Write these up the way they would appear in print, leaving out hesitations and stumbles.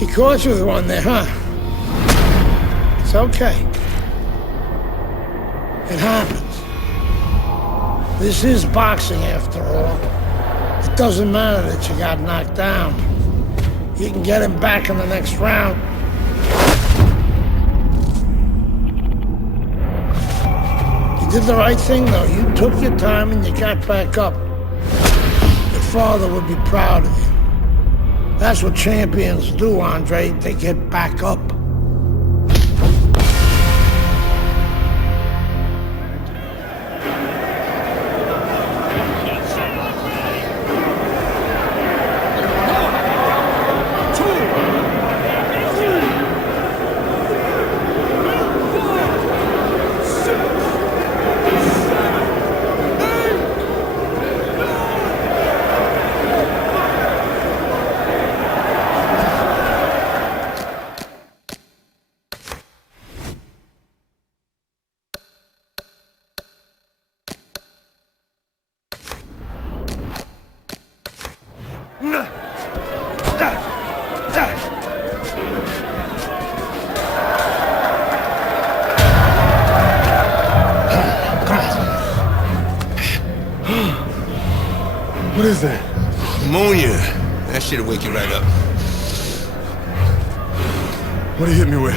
He caught you with one there, huh? It's okay. It happens. This is boxing after all. It doesn't matter that you got knocked down. You can get him back in the next round. You did the right thing, though. You took your time and you got back up. Your father would be proud of you. That's what champions do, Andre. They get back up. What is that? Pneumonia. That shit'll wake you right up. What did he hit me with?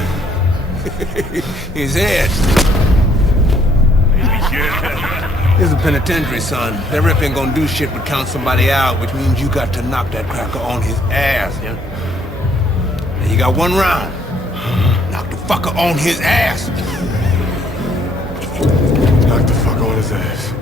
His head. Here's a penitentiary, son. That rip ain't gonna do shit but count somebody out, which means you got to knock that cracker on his ass, yeah? And you got one round. Knock the fucker on his ass. Knock the fucker on his ass.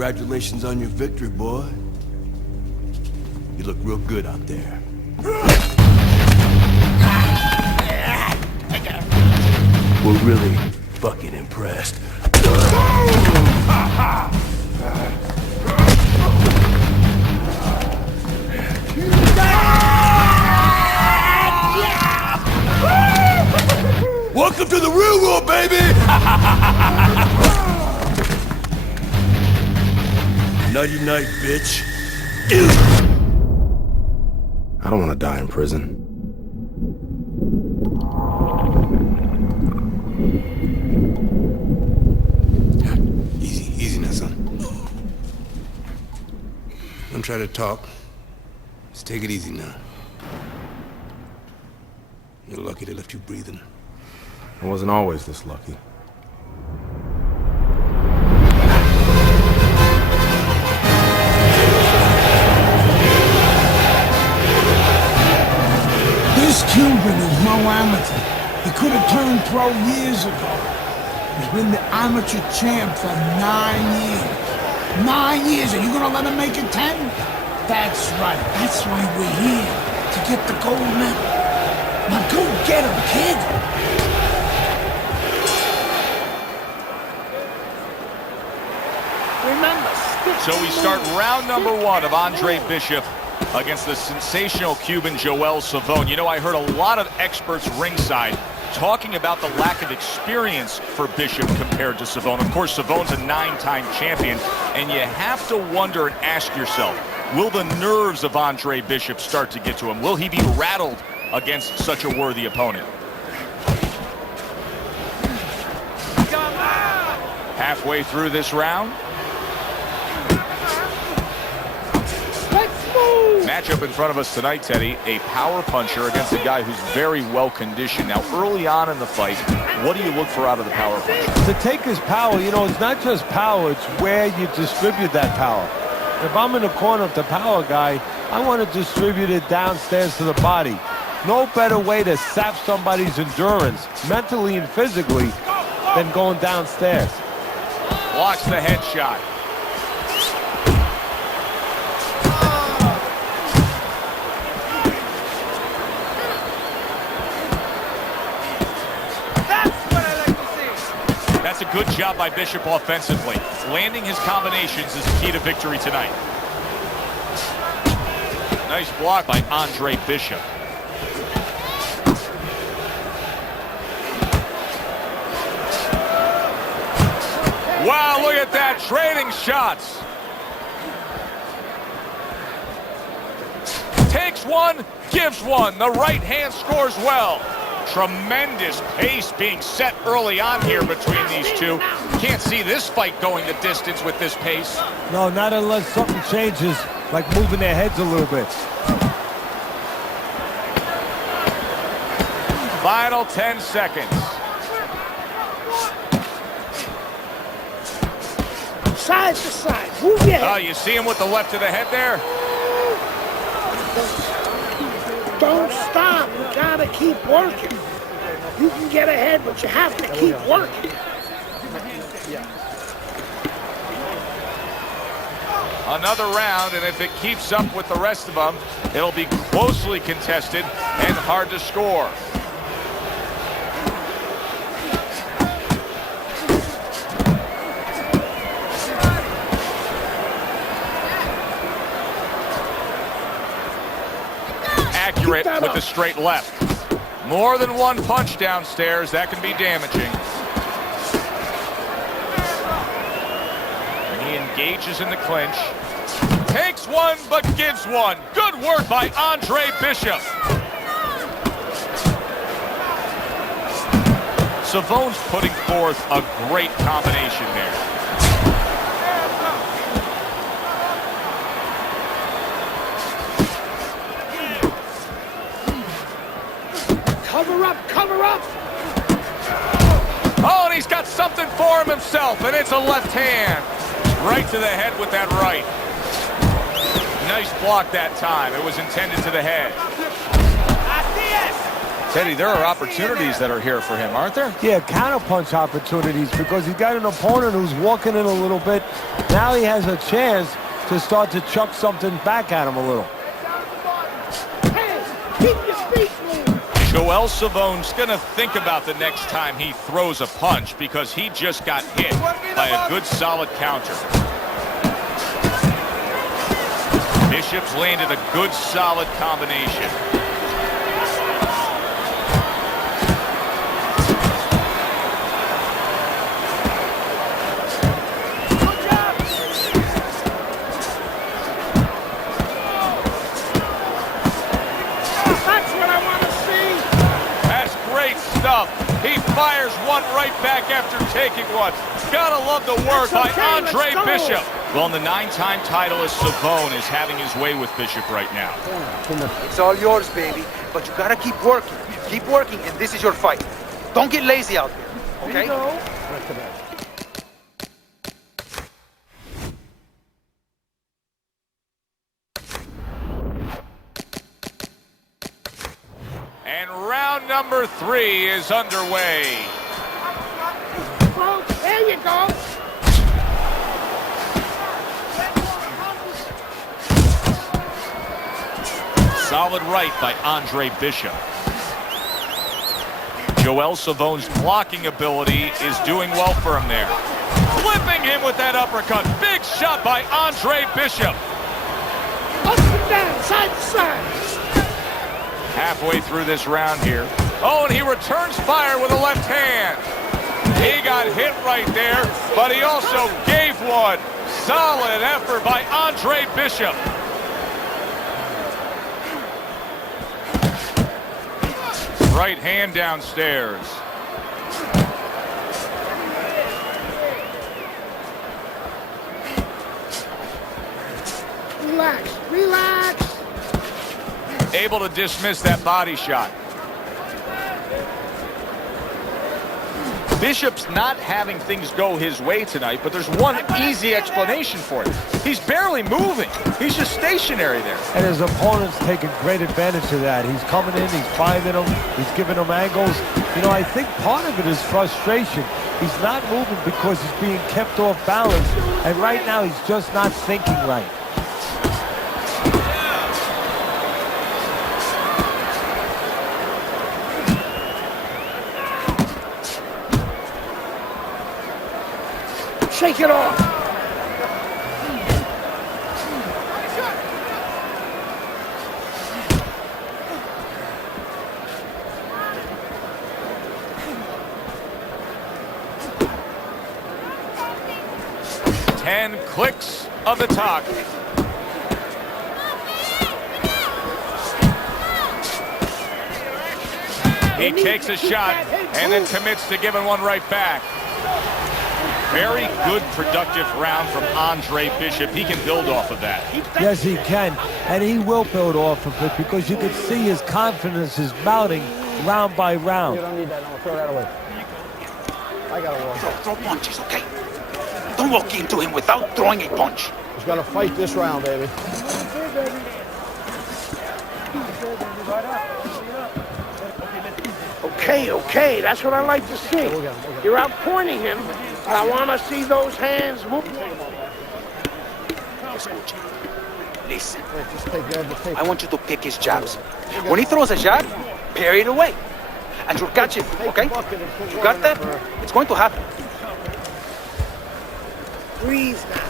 Congratulations on your victory, boy. You look real good out there. We're really fucking impressed. Welcome to the real world, baby! Nighty night, bitch. I don't want to die in prison. Easy now, son. Don't try to talk. Just take it easy now. You're lucky they left you breathing. I wasn't always this lucky. This Cuban is no amateur. He could have turned pro years ago. He's been the amateur champ for 9 years. 9 years, are you gonna let him make it 10? That's right, that's why we're here, to get the gold medal. Now go get him, kid! Remember, So we start round number 1 of Andre Bishop against the sensational Cuban Joel Savone. You know, I heard a lot of experts ringside talking about the lack of experience for Bishop compared to Savone. Of course, Savone's a 9-time champion, and you have to wonder and ask yourself, will the nerves of Andre Bishop start to get to him? Will he be rattled against such a worthy opponent? Halfway through this round. Matchup in front of us tonight, Teddy, a power puncher against a guy who's very well conditioned. Now, early on in the fight, what do you look for out of the power puncher? To take his power, you know, it's not just power, it's where you distribute that power. If I'm in the corner of the power guy, I want to distribute it downstairs to the body. No better way to sap somebody's endurance, mentally and physically, than going downstairs. Blocks the headshot. That's a good job by Bishop offensively. Landing his combinations is key to victory tonight. Nice block by Andre Bishop. Wow, look at that, trading shots. Takes one, gives one. The right hand scores well. Tremendous pace being set early on here between these two. Can't see this fight going the distance with this pace. No, not unless something changes, like moving their heads a little bit. Final 10 seconds. Side to side, move your head. Oh, you see him with the left to the head there? Don't stop, you gotta keep working. You can get ahead, but you have to keep working. Another round, and if it keeps up with the rest of them, it'll be closely contested and hard to score. Accurate with the straight left. More than one punch downstairs, that can be damaging. And he engages in the clinch. Takes one, but gives one. Good work by Andre Bishop. Savone's putting forth a great combination there. Cover up, cover up! Oh, and he's got something for him himself, and it's a left hand. Right to the head with that right. Nice block that time. It was intended to the head. Teddy, there are opportunities that are here for him, aren't there? Yeah, counterpunch opportunities, because he's got an opponent who's walking in a little bit. Now he has a chance to start to chuck something back at him a little. Hey, keep your feet moving! Joel Savone's gonna think about the next time he throws a punch, because he just got hit by a good solid counter. Bishop's landed a good solid combination. He fires one right back after taking one. Gotta love the work by Andre Bishop. Well, and the 9-time titleist Savone is having his way with Bishop right now. It's all yours, baby. But you gotta keep working. Keep working, and this is your fight. Don't get lazy out there, okay? And round number 3 is underway. Throw you go. Solid right by Andre Bishop. Joel Savone's blocking ability is doing well for him there. Flipping him with that uppercut. Big shot by Andre Bishop. Up and down, side to side. Halfway through this round here. Oh, and he returns fire with a left hand. He got hit right there, but he also gave one. Solid effort by Andre Bishop. Right hand downstairs. Relax, relax. Able to dismiss that body shot. Bishop's not having things go his way tonight, but there's one easy explanation for it. He's barely moving. He's just stationary there. And his opponent's taking great advantage of that. He's coming in, he's finding him, he's giving him angles. You know, I think part of it is frustration. He's not moving because he's being kept off balance, and right now he's just not thinking right. Shake it off. Ten clicks of the talk. He takes a shot and then commits to giving one right back. Very good, productive round from Andre Bishop. He can build off of that. Yes, he can, and he will build off of it because you can see his confidence is mounting round by round. You don't need that. No, throw that away. I got to walk. Throw punches, okay? Don't walk into him without throwing a punch. He's going to fight this round, baby. Okay, okay, that's what I like to see. You're out pointing him, but I want to see those hands move. Listen, Just take I want you to pick his jabs. When he throws a jab, parry it away. And you'll catch it, okay? You got that? It's going to happen. Breathe now.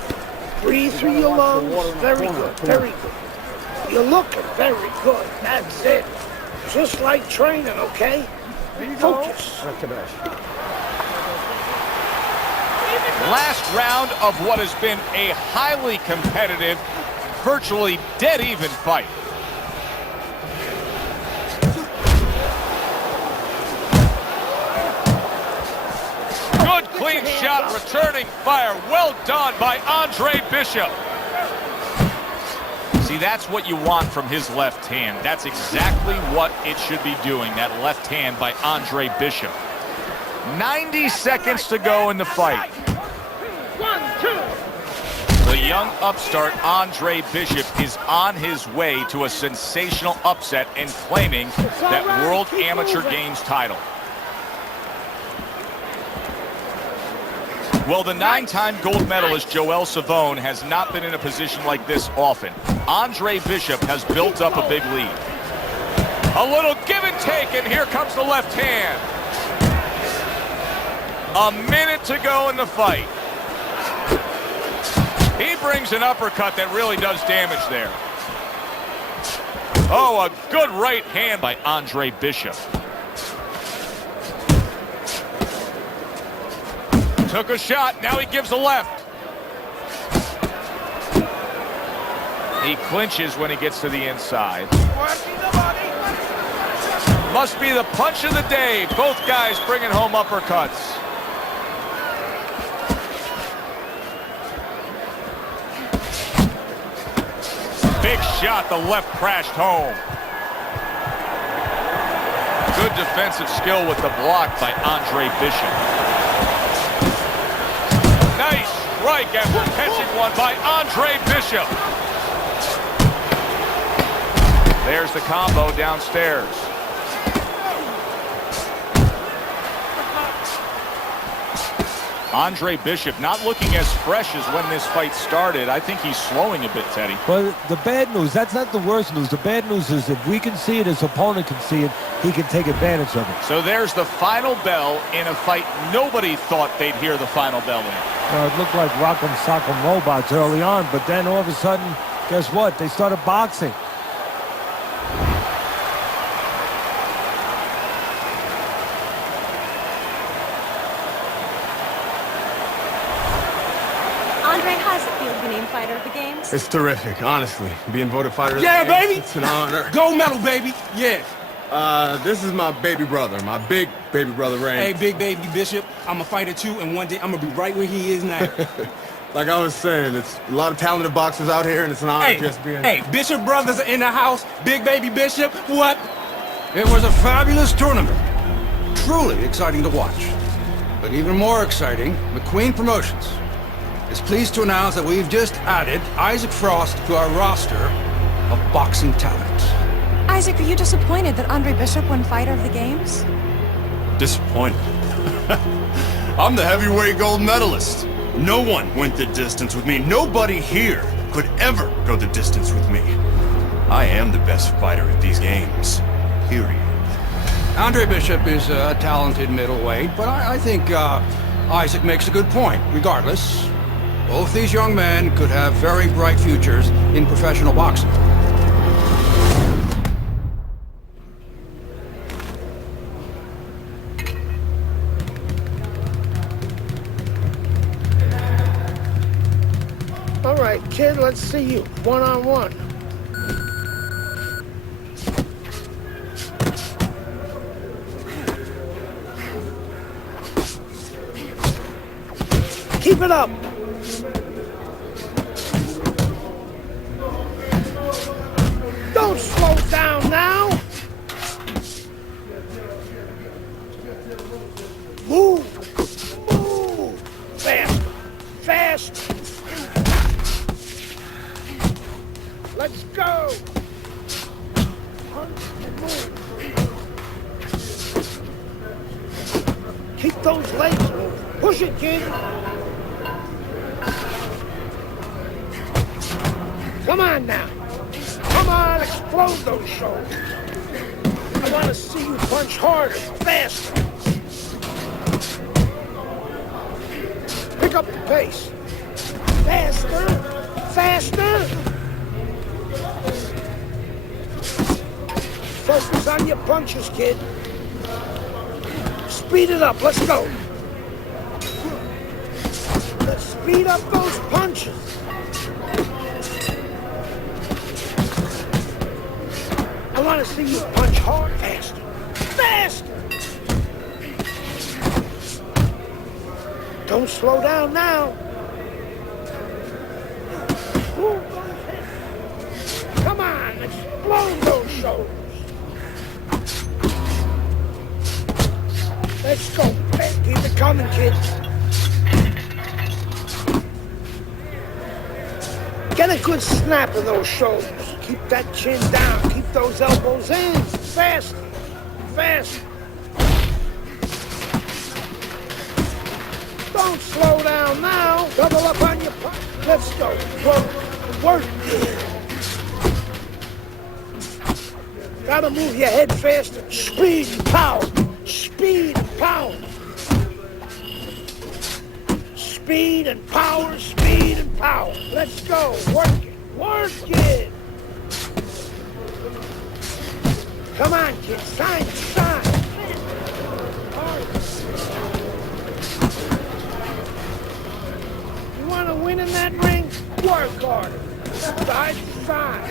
Breathe through your lungs. Very good, very good. You're looking very good. That's it. Just like training, okay? Focus. Last round of what has been a highly competitive, virtually dead even fight. Good clean shot, returning fire. Well done by Andre Bishop. See, that's what you want from his left hand. That's exactly what it should be doing, that left hand by Andre Bishop. 90 seconds to go in the fight. 1, 2. The young upstart Andre Bishop is on his way to a sensational upset and claiming that World Amateur Games title. Well, the 9-time gold medalist Joel Savone has not been in a position like this often. Andre Bishop has built up a big lead. A little give and take, and here comes the left hand. A minute to go in the fight. He brings an uppercut that really does damage there. Oh, a good right hand by Andre Bishop. Took a shot, now he gives a left. He clinches when he gets to the inside. Must be the punch of the day. Both guys bringing home uppercuts. Big shot, the left crashed home. Good defensive skill with the block by Andre Bishop. Nice strike after catching one by Andre Bishop. There's the combo downstairs. Andre Bishop not looking as fresh as when this fight started. I think he's slowing a bit, Teddy. But the bad news, that's not the worst news. The bad news is if we can see it, his opponent can see it, he can take advantage of it. So there's the final bell in a fight nobody thought they'd hear the final bell in. It looked like Rock'em Sock'em Robots early on, but then all of a sudden, guess what? They started boxing. Andre, how does it feel to be named Fighter of the Games? It's terrific, honestly. Being voted fighter of the Yeah, games, baby! It's an honor. Gold medal, baby! Yeah. This is my baby brother, my big baby brother, Ray. Hey, Big Baby Bishop, I'm a fighter too, and one day I'm gonna be right where he is now. Like I was saying, it's a lot of talented boxers out here, and it's an honor just being... Hey, Bishop brothers are in the house. Big Baby Bishop, what? It was a fabulous tournament. Truly exciting to watch. But even more exciting, McQueen Promotions is pleased to announce that we've just added Isaac Frost to our roster of boxing talent. Isaac, are you disappointed that Andre Bishop won Fighter of the Games? Disappointed. I'm the heavyweight gold medalist. No one went the distance with me. Nobody here could ever go the distance with me. I am the best fighter at these games. Period. Andre Bishop is a talented middleweight, but I think Isaac makes a good point. Regardless, both these young men could have very bright futures in professional boxing. All right, kid, let's see you one-on-one. Keep it up. Don't slow down now. Move. Move. Fast. Fast. Let's go. Punch and move. Keep those legs moving. Push it, kid. Come on now. Come on, explode those shoulders. I want to see you punch harder, faster. Pick up the pace. Faster, faster. Focus on your punches, kid. Speed it up, let's go. Let's speed up those punches. I want to see you punch hard, faster, faster. Don't slow down now. Move those hips. Come on, explode those shoulders. Let's go. Keep it coming, kid. Get a good snap in those shoulders. Keep that chin down. Keep those elbows in. Fast. Fast. Don't slow down now. Double up on your punch. Let's go. Work. Work. Gotta move your head faster. Speed and power. Speed and power. Speed and power. Speed and power. Let's go. Work it. Work it. Come on, kid. Sign, sign. You want to win in that ring? Work harder. Side to side.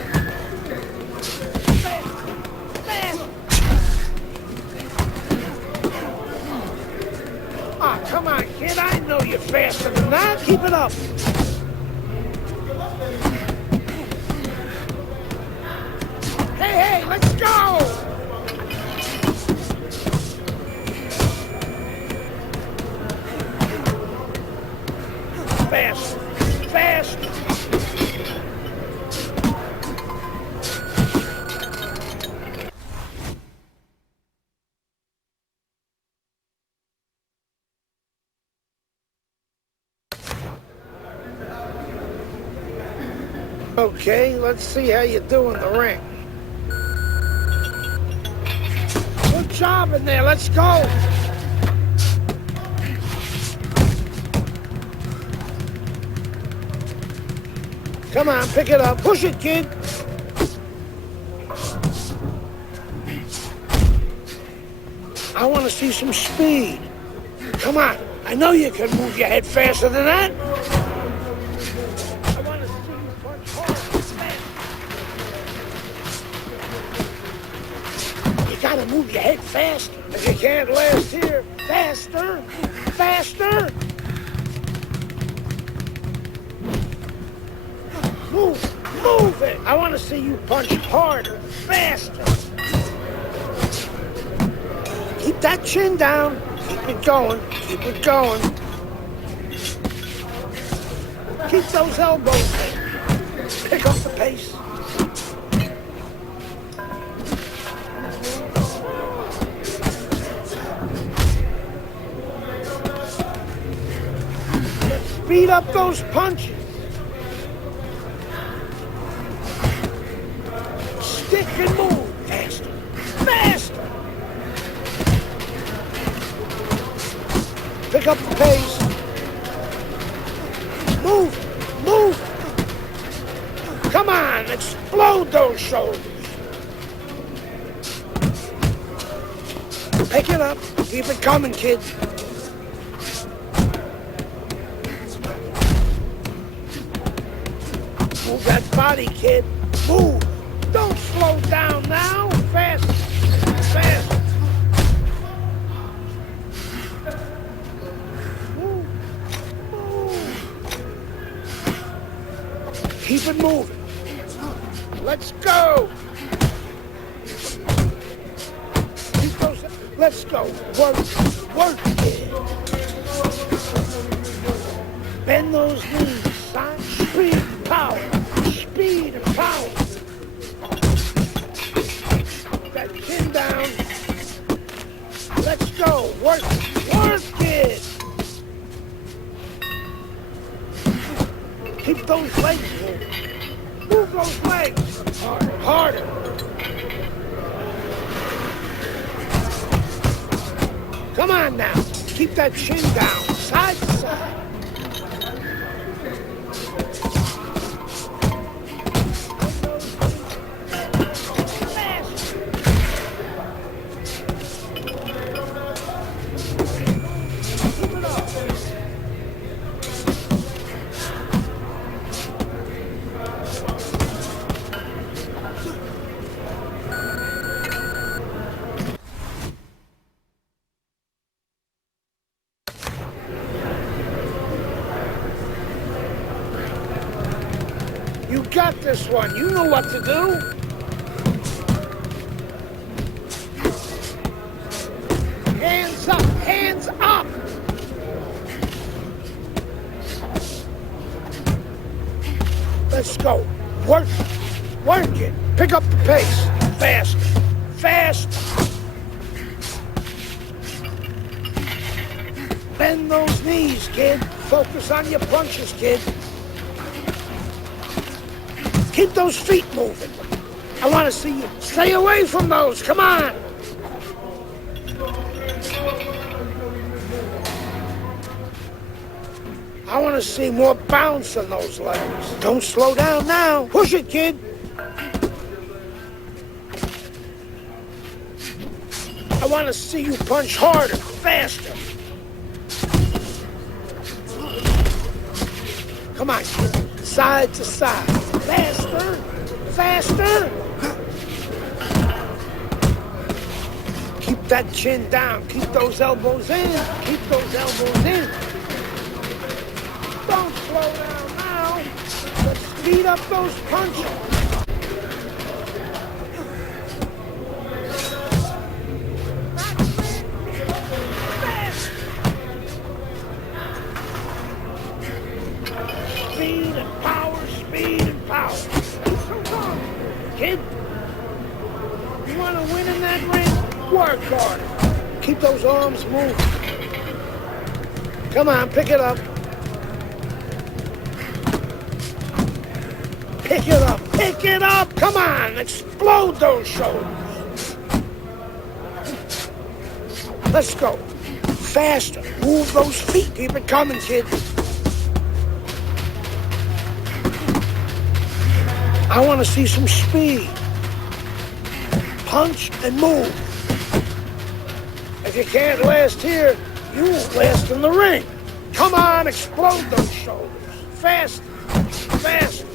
Fast. Fast. Ah, come on, kid. I know you're faster than that. Keep it up. Hey, let's go! Fast, fast. Okay, let's see how you do in the ring. Good job in there, let's go. Come on, pick it up. Push it, kid. I want to see some speed. Come on. I know you can move your head faster than that. I want to see you punch hard. You got to move your head fast. If you can't last here, faster, faster. Move it! I want to see you punch harder, faster. Keep that chin down. Keep it going. Keep it going. Keep those elbows in. Pick up the pace. Let's speed up those punches. Stick and move. Faster. Faster. Pick up the pace. Move. Move. Come on. Explode those shoulders. Pick it up. Keep it coming, kid. Move that body, kid. Move. Don't slow down now. Fast. Fast. Move. Move. Keep it moving. Let's go. Keep those. Let's go. Work. Work it. Bend those knees. Son. Speed and power. Speed and power. That chin down. Let's go. Work it. Work it. Keep those legs moving. Move those legs. Harder. Harder. Come on now. Keep that chin down. Side to side. You got this one. You know what to do. Hands up. Hands up. Let's go. Work it. Work it. Pick up the pace. Fast. Fast. Bend those knees, kid. Focus on your punches, kid. Keep those feet moving. I want to see you. Stay away from those. Come on. I want to see more bounce on those legs. Don't slow down now. Push it, kid. I want to see you punch harder, faster. Come on, kid. Side to side. Faster. Faster. Keep that chin down. Keep those elbows in. Keep those elbows in. Don't slow down now. Let's speed up those punches. Speed and power, speed and power. Kid, you want to win in that ring? Work hard. Keep those arms moving. Come on, pick it up. Pick it up! Pick it up! Come on! Explode those shoulders! Let's go. Faster. Move those feet. Keep it coming, kid. I want to see some speed. Punch and move. If you can't last here, you won't last in the ring. Come on, explode those shoulders. Fast. Fast.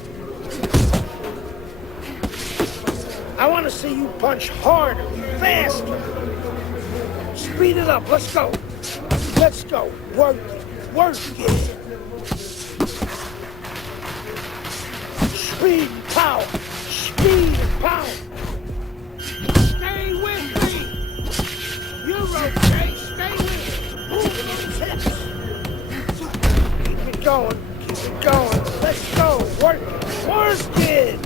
I want to see you punch harder, faster. Speed it up. Let's go. Let's go. Work it. Work it. Speed and power. Speed and power. Stay with me. You're okay. Stay with me. Move those hips. Keep it going. Keep it going. Let's go. Work it. Work it.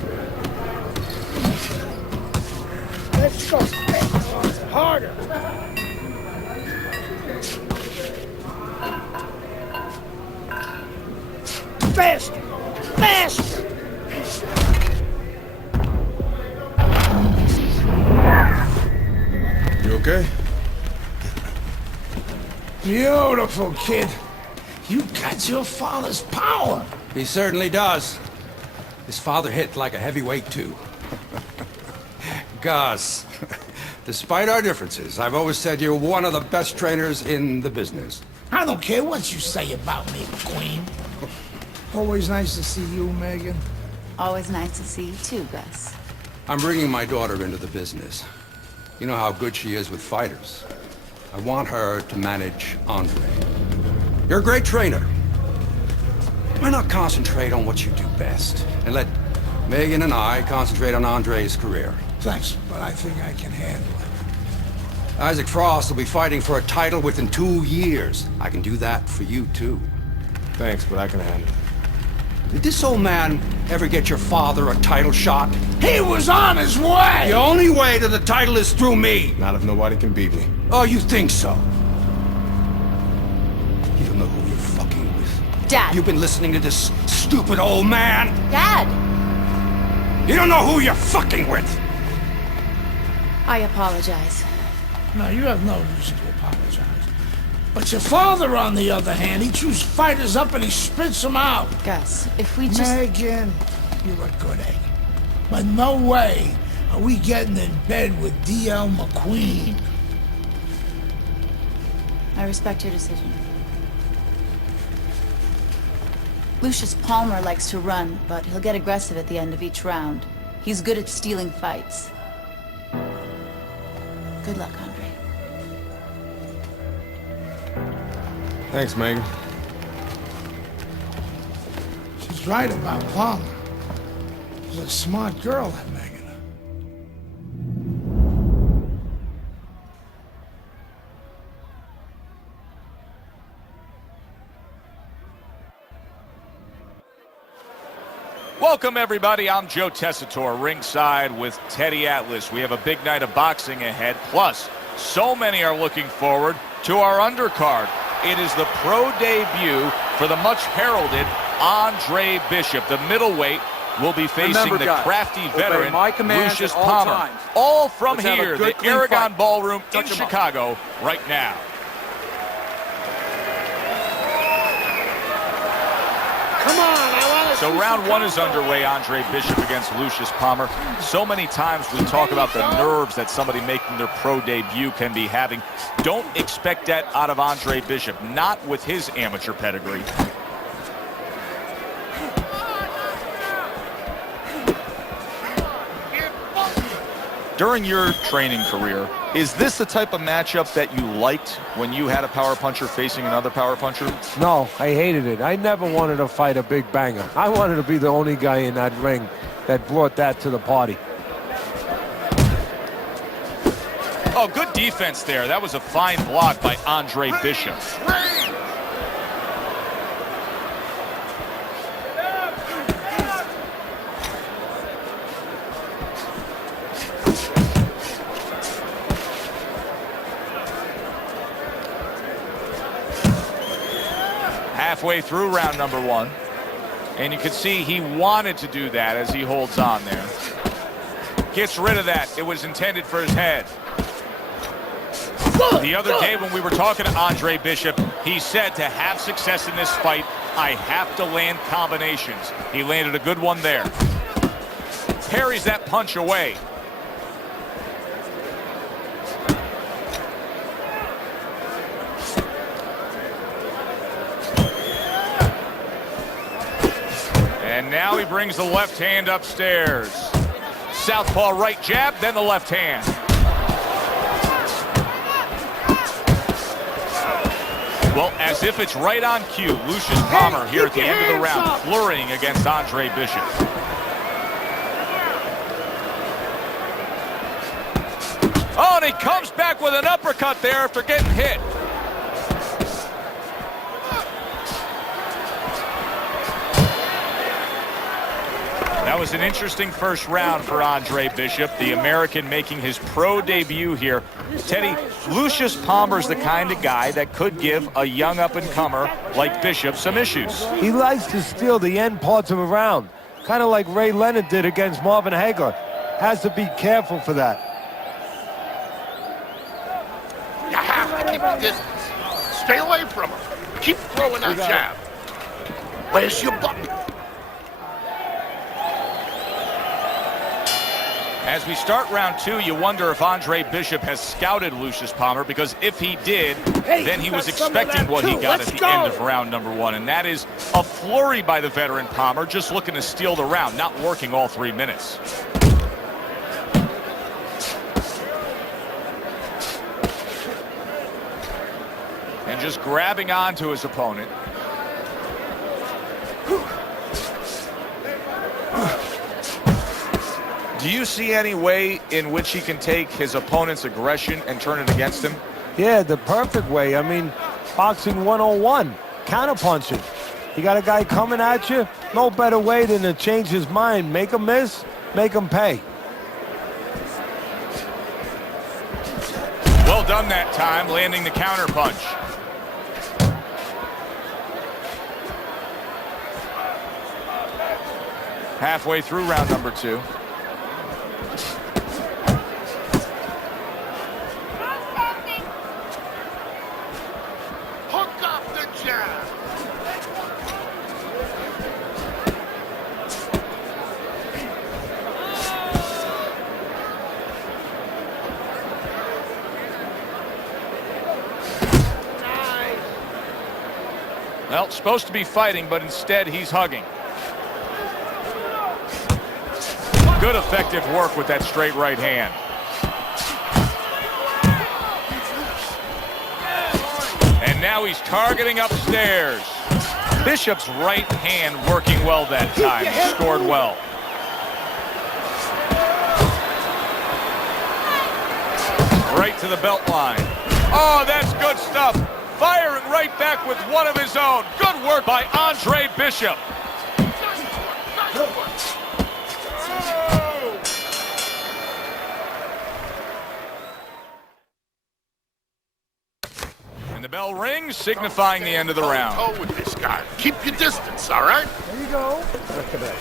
Let's go. Harder. Faster. Faster. You okay? Beautiful, kid. You got your father's power. He certainly does. His father hit like a heavyweight, too. Gus, despite our differences, I've always said you're one of the best trainers in the business. I don't care what you say about me, Queen. Always nice to see you, Megan. Always nice to see you too, Gus. I'm bringing my daughter into the business. You know how good she is with fighters. I want her to manage Andre. You're a great trainer. Why not concentrate on what you do best and let Megan and I concentrate on Andre's career? Thanks, but I think I can handle it. Isaac Frost will be fighting for a title within 2 years. I can do that for you, too. Thanks, but I can handle it. Did this old man ever get your father a title shot? He was on his way! The only way to the title is through me! Not if nobody can beat me. Oh, you think so? You don't know who you're fucking with. Dad! You've been listening to this stupid old man! Dad! You don't know who you're fucking with! I apologize. No, you have no reason to apologize. But your father, on the other hand, he chews fighters up and he spits them out. Gus, if we just... Megan, you're a good egg. But no way are we getting in bed with D.L. McQueen. I respect your decision. Lucius Palmer likes to run, but he'll get aggressive at the end of each round. He's good at stealing fights. Good luck, Andre. Thanks, Megan. She's right about Palmer. She's a smart girl, that Megan. Welcome, everybody. I'm Joe Tessitore, ringside with Teddy Atlas. We have a big night of boxing ahead. Plus, so many are looking forward to our undercard. It is the pro debut for the much-heralded Andre Bishop. The middleweight will be facing the crafty veteran Lucius Palmer. All from here, the Aragon Ballroom in Chicago right now. Come on, So round one is underway. Andre Bishop against Lucius Palmer. So many times we talk about the nerves that somebody making their pro debut can be having. Don't expect that out of Andre Bishop, not with his amateur pedigree. During your training career, is this the type of matchup that you liked when you had a power puncher facing another power puncher? No, I hated it. I never wanted to fight a big banger. I wanted to be the only guy in that ring that brought that to the party. Oh, good defense there. That was a fine block by Andre Bishop. Halfway through round number one. And you can see he wanted to do that as he holds on there. Gets rid of that. It was intended for his head. The other day when we were talking to Andre Bishop, he said to have success in this fight, I have to land combinations. He landed a good one there. Parries that punch away. And now he brings the left hand upstairs. Southpaw right jab, then the left hand. Well, as if it's right on cue, Lucius Palmer here at the end of the round, flurrying against Andre Bishop. Oh, and he comes back with an uppercut there after getting hit. That was an interesting first round for Andre Bishop, the American making his pro debut here. Teddy, Lucius Palmer's the kind of guy that could give a young up-and-comer like Bishop some issues. He likes to steal the end parts of a round, kind of like Ray Leonard did against Marvin Hagler. Has to be careful for that. You have to keep your distance. Stay away from him. Keep throwing that jab. Where's your button? As we start round two, you wonder if Andre Bishop has scouted Lucius Palmer, because if he did, then he was expecting what he got at the end of round number one, and that is a flurry by the veteran Palmer, just looking to steal the round, not working all 3 minutes. And just grabbing onto his opponent. Do you see any way in which he can take his opponent's aggression and turn it against him? Yeah, the perfect way. I mean, boxing 101, counterpunching. You got a guy coming at you, no better way than to change his mind. Make him miss, make him pay. Well done that time, landing the counterpunch. Halfway through round number two. Well, supposed to be fighting, but instead he's hugging. Good effective work with that straight right hand. And now he's targeting upstairs. Bishop's right hand working well that time. He scored well. Right to the belt line. Oh, that's good stuff. Firing right back with one of his own. Good work by Andre Bishop. And the bell rings, signifying the end of the round. Toe with this guy. Keep your distance, all right? There you go. Look at that.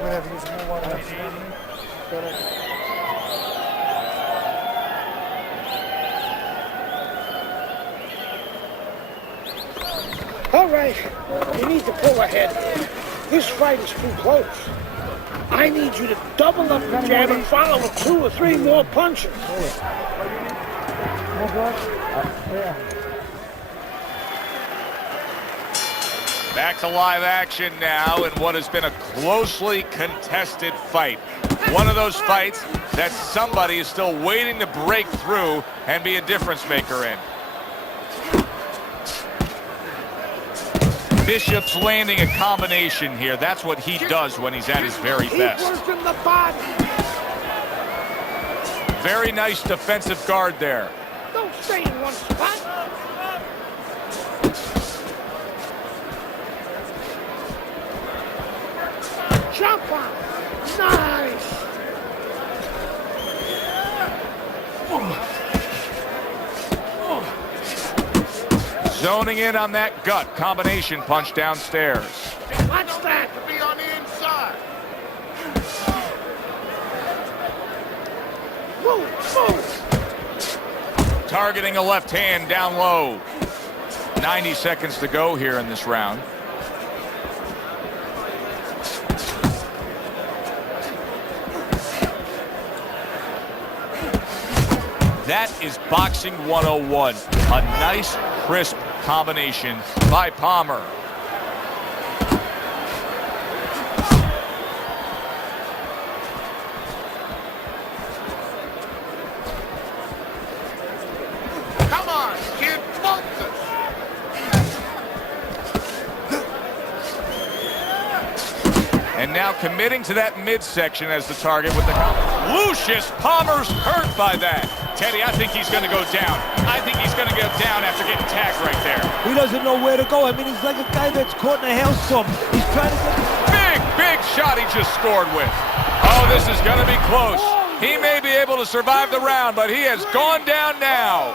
Whatever, use more water. All right, you need to pull ahead. This fight is too close. I need you to double up the jab and follow with 2 or 3 more punches. Back to live action now in what has been a closely contested fight. One of those fights that somebody is still waiting to break through and be a difference maker in. Bishop's landing a combination here. That's what he does when he's at his very best. Very nice defensive guard there. Don't stay in one spot. Jump on. Nice. Zoning in on that gut combination punch downstairs. Watch that to be on the inside. Targeting a left hand down low. 90 seconds to go here in this round. That is boxing 101. A nice, crisp combination by Palmer. Come on, kid, focus. And now committing to that midsection as the target with the Lucius Palmer's hurt by that. Teddy, I think he's going to go down. I think he's going to go down after getting tagged right there. He doesn't know where to go. I mean, he's like a guy that's caught in a hailstorm. He's trying to get... Big shot he just scored with. Oh, this is going to be close. He may be able to survive the round, but he has gone down now.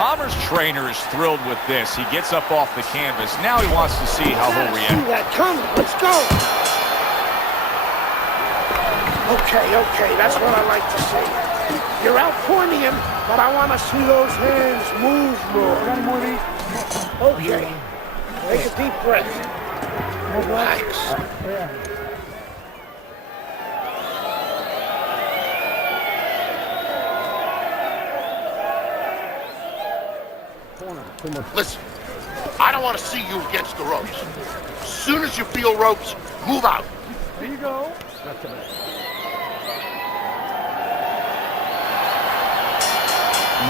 Palmer's trainer is thrilled with this. He gets up off the canvas. Now he wants to see how he'll react. See that coming. Let's go. Okay, that's what I like to see. You're out pointing him, but I want to see those hands move more. Okay. Take a deep breath. Relax. Listen, I don't want to see you against the ropes. As soon as you feel ropes, move out. There you go. Not too bad.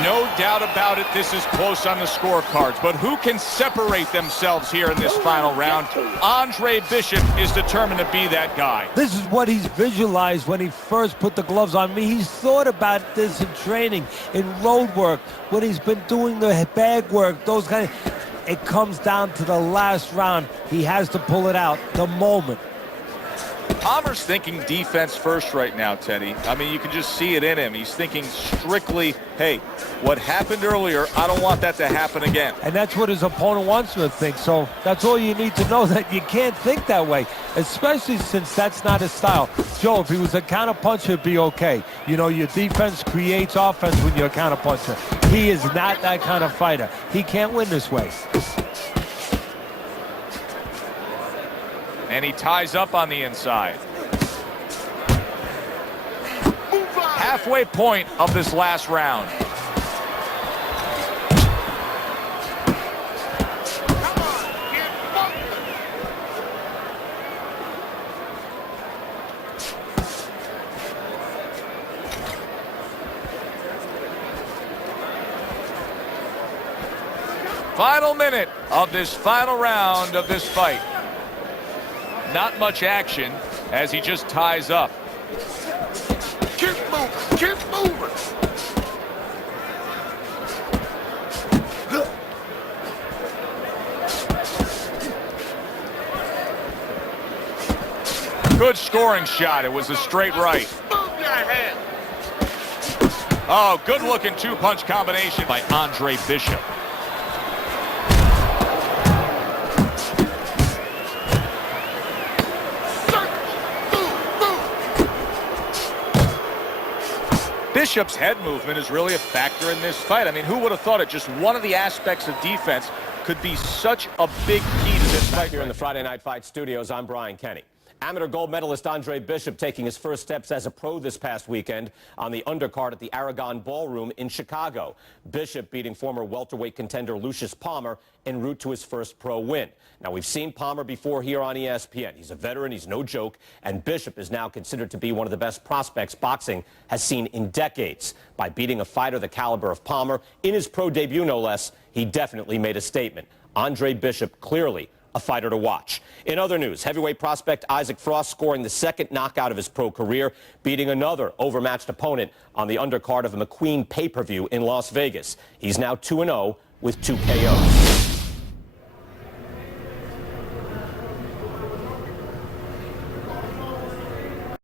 No doubt about it, this is close on the scorecards, but who can separate themselves here in this final round? Andre Bishop is determined to be that guy. This is what he's visualized when he first put the gloves on me. He's thought about this in training, in road work, when he's been doing the bag work, those kind of... It comes down to the last round. He has to pull it out, the moment. Palmer's thinking defense first right now, Teddy. I mean, you can just see it in him. He's thinking strictly, hey, what happened earlier, I don't want that to happen again. And that's what his opponent wants him to think. So that's all you need to know, that you can't think that way, especially since that's not his style. Joe, if he was a counterpuncher, it'd be okay. You know, your defense creates offense when you're a counterpuncher. He is not that kind of fighter. He can't win this way. And he ties up on the inside. Halfway point of this last round. Final minute of this final round of this fight. Not much action as he just ties up. Keep moving, keep moving. Good scoring shot. It was a straight right. Move your head. Oh, good looking two-punch combination by Andre Bishop. Bishop's head movement is really a factor in this fight. I mean, who would have thought it? Just one of the aspects of defense could be such a big key to this fight. Here in the Friday Night Fight studios, I'm Brian Kenny. Amateur gold medalist Andre Bishop taking his first steps as a pro this past weekend on the undercard at the Aragon Ballroom in Chicago. Bishop beating former welterweight contender Lucius Palmer en route to his first pro win. Now, we've seen Palmer before here on ESPN. He's a veteran, he's no joke, and Bishop is now considered to be one of the best prospects boxing has seen in decades. By beating a fighter the caliber of Palmer in his pro debut, no less, he definitely made a statement. Andre Bishop clearly a fighter to watch. In other news, heavyweight prospect Isaac Frost scoring the second knockout of his pro career, beating another overmatched opponent on the undercard of a McQueen pay-per-view in Las Vegas. He's now 2-0 with 2 KOs.